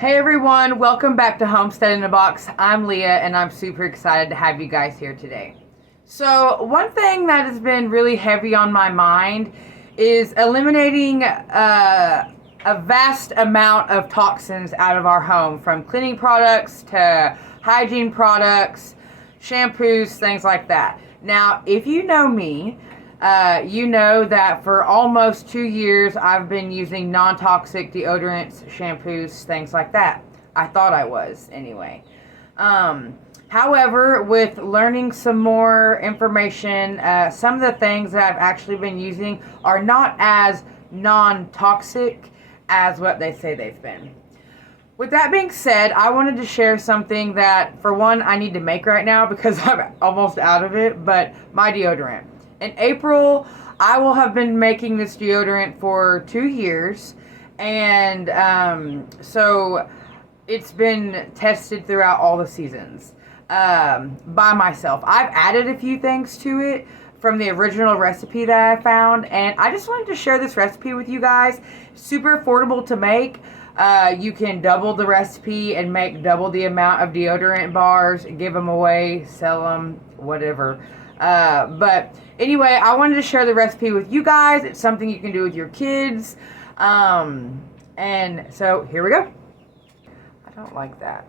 Hey everyone, welcome back to Homestead in a Box. I'm Leah and I'm super excited to have you guys here today. So one thing that has been really heavy on my mind is eliminating a vast amount of toxins out of our home, from cleaning products to hygiene products, shampoos, things like that. Now, if you know me, you know that for almost 2 years I've been using non-toxic deodorants, shampoos, things like that. I thought I was, anyway. However, with learning some more information, some of the things that I've actually been using are not as non-toxic as what they say they've been. With that being said, I wanted to share something that, for one, I need to make right now because I'm almost out of it, but my deodorant. In April, I will have been making this deodorant for 2 years, and so it's been tested throughout all the seasons by myself. I've added a few things to it from the original recipe that I found, and I just wanted to share this recipe with you guys. Super affordable to make. You can double the recipe and make double the amount of deodorant bars, give them away, sell them, whatever. But anyway, I wanted to share the recipe with you guys. It's something you can do with your kids. And so here we go. I don't like that.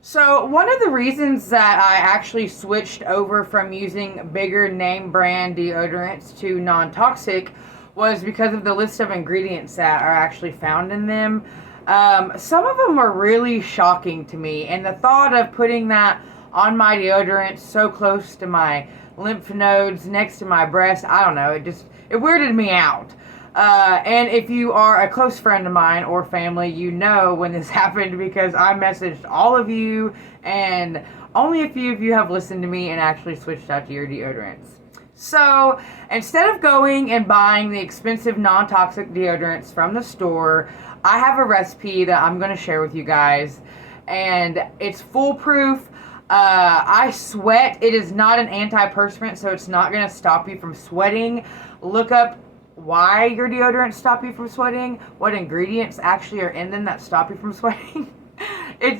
So one of the reasons that I actually switched over from using bigger name brand deodorants to non-toxic was because of the list of ingredients that are actually found in them. Some of them are really shocking to me, and the thought of putting that on my deodorant so close to my lymph nodes, next to my breast, I don't know, it weirded me out. And if you are a close friend of mine or family, you know when this happened because I messaged all of you, and only a few of you have listened to me and actually switched out to your deodorants. So instead of going and buying the expensive non-toxic deodorants from the store, I have a recipe that I'm going to share with you guys, and it's foolproof. I sweat. It is not an antiperspirant, so it's not going to stop you from sweating. Look up why your deodorants stop you from sweating, what ingredients actually are in them that stop you from sweating.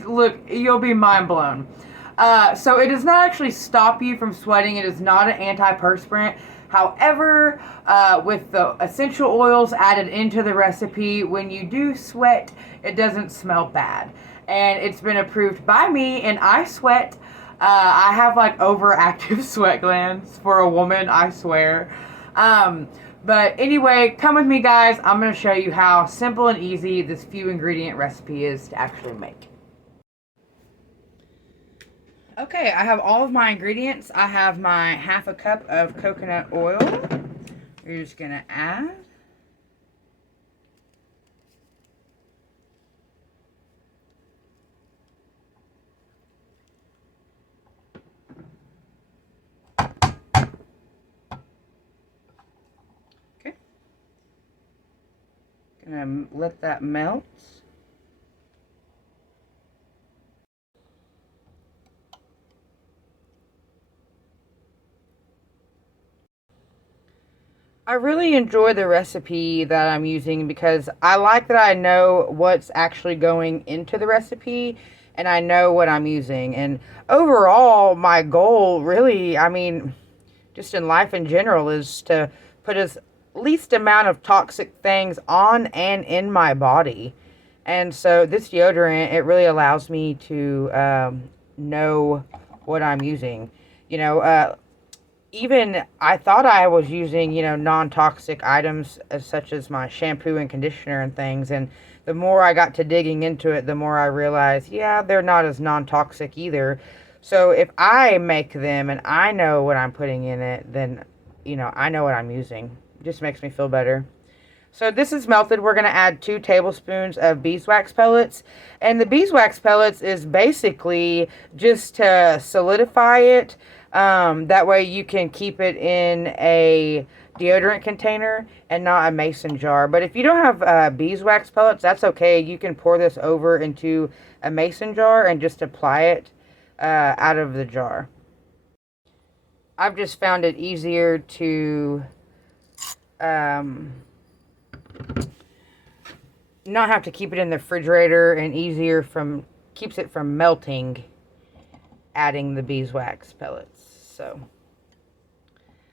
Look, you'll be mind blown. So it does not actually stop you from sweating. It is not an antiperspirant. However, with the essential oils added into the recipe, when you do sweat, it doesn't smell bad. And it's been approved by me, and I sweat. I have like overactive sweat glands for a woman, I swear. But anyway, come with me, guys. I'm going to show you how simple and easy this few ingredient recipe is to actually make. Okay, I have all of my ingredients. I have my half a cup of coconut oil. You're just going to add. Okay. Gonna let that melt. I really enjoy the recipe that I'm using because I like that I know what's actually going into the recipe and I know what I'm using. And overall, my goal really, I mean, just in life in general, is to put as least amount of toxic things on and in my body. And so this deodorant, it really allows me to know what I'm using. You know, even I thought I was using, non-toxic items such as my shampoo and conditioner and things. And the more I got to digging into it, the more I realized, yeah, they're not as non-toxic either. So if I make them and I know what I'm putting in it, then, I know what I'm using. It just makes me feel better. So this is melted. We're going to add 2 tablespoons of beeswax pellets. And the beeswax pellets is basically just to solidify it. That way you can keep it in a deodorant container and not a mason jar. But if you don't have beeswax pellets, that's okay. You can pour this over into a mason jar and just apply it out of the jar. I've just found it easier to not have to keep it in the refrigerator, and easier keeps it from melting, adding the beeswax pellets.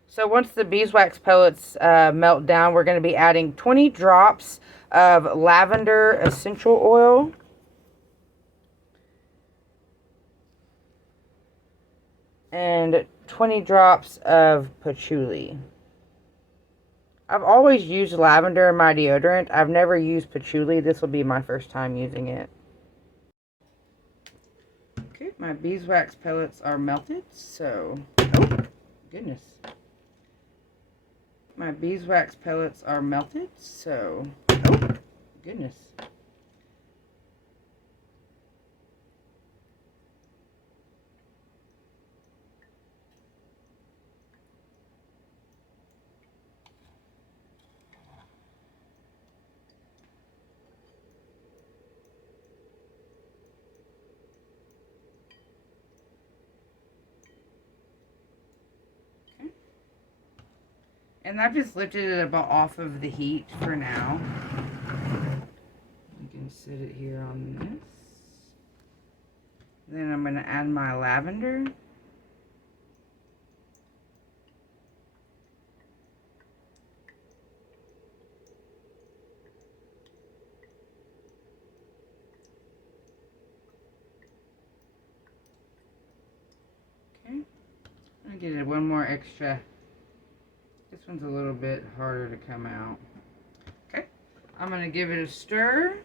So once the beeswax pellets melt down, we're going to be adding 20 drops of lavender essential oil. And 20 drops of patchouli. I've always used lavender in my deodorant. I've never used patchouli. This will be my first time using it. Okay, my beeswax pellets are melted, so... Oh, goodness. My beeswax pellets are melted, so... Oh, goodness. And I've just lifted it about off of the heat for now. You can sit it here on this. Then I'm going to add my lavender. Okay. I'm going to get it one more extra. This one's a little bit harder to come out. Okay, I'm going to give it a stir.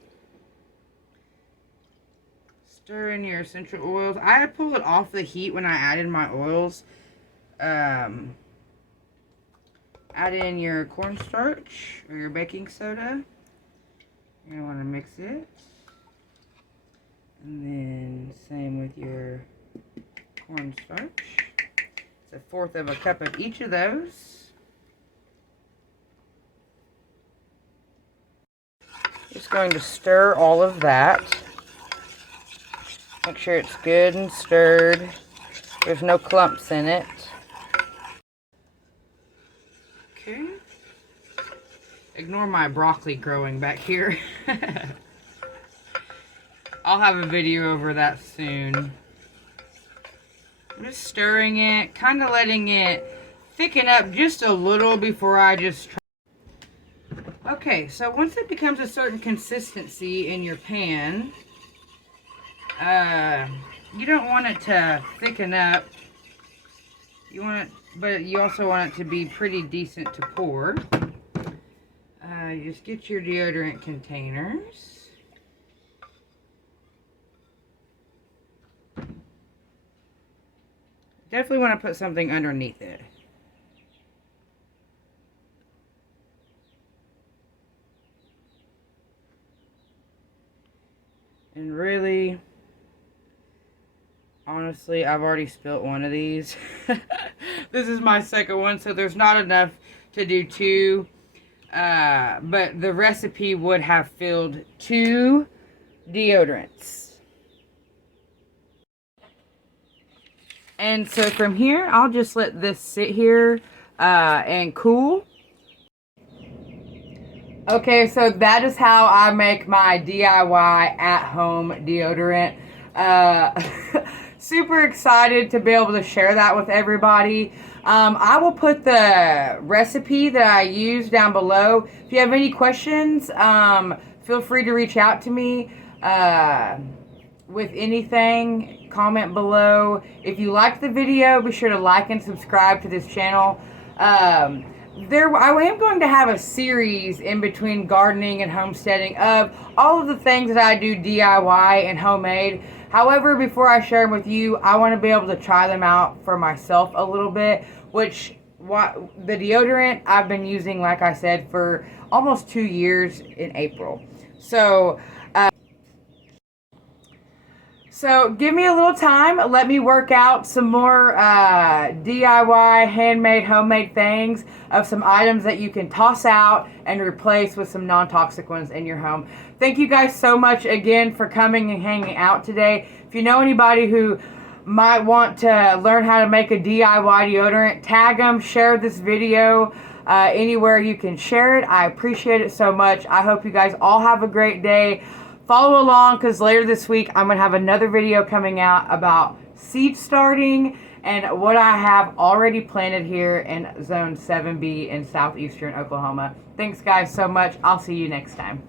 Stir in your essential oils. I pulled it off the heat when I added my oils. Add in your cornstarch or your baking soda. You're going to want to mix it. And then same with your cornstarch. It's 1/4 of a cup of each of those. Just going to stir all of that. Make sure it's good and stirred. There's no clumps in it. Okay. Ignore my broccoli growing back here. I'll have a video over that soon. I'm just stirring it, kind of letting it thicken up just a little before I just try. Okay, so once it becomes a certain consistency in your pan, you don't want it to thicken up. You want it, but you also want it to be pretty decent to pour. You just get your deodorant containers. Definitely want to put something underneath it. And really, honestly, I've already spilt one of these. This is my second one, so there's not enough to do two. But the recipe would have filled 2 deodorants. And so from here, I'll just let this sit here and cool. Okay, so that is how I make my DIY at-home deodorant. Super excited to be able to share that with everybody. I will put the recipe that I use down below. If you have any questions, feel free to reach out to me with anything. Comment below. If you liked the video, be sure to like and subscribe to this channel. I am going to have a series in between gardening and homesteading of all of the things that I do DIY and homemade. However, before I share them with you, I want to be able to try them out for myself a little bit, which the deodorant I've been using, like I said, for almost 2 years in April. So give me a little time. Let me work out some more DIY, handmade, homemade things of some items that you can toss out and replace with some non-toxic ones in your home. Thank you guys so much again for coming and hanging out today. If you know anybody who might want to learn how to make a DIY deodorant, tag them, share this video. anywhere you can share it. I appreciate it so much. I hope you guys all have a great day. Follow along, because later this week I'm going to have another video coming out about seed starting and what I have already planted here in Zone 7B in southeastern Oklahoma. Thanks guys so much. I'll see you next time.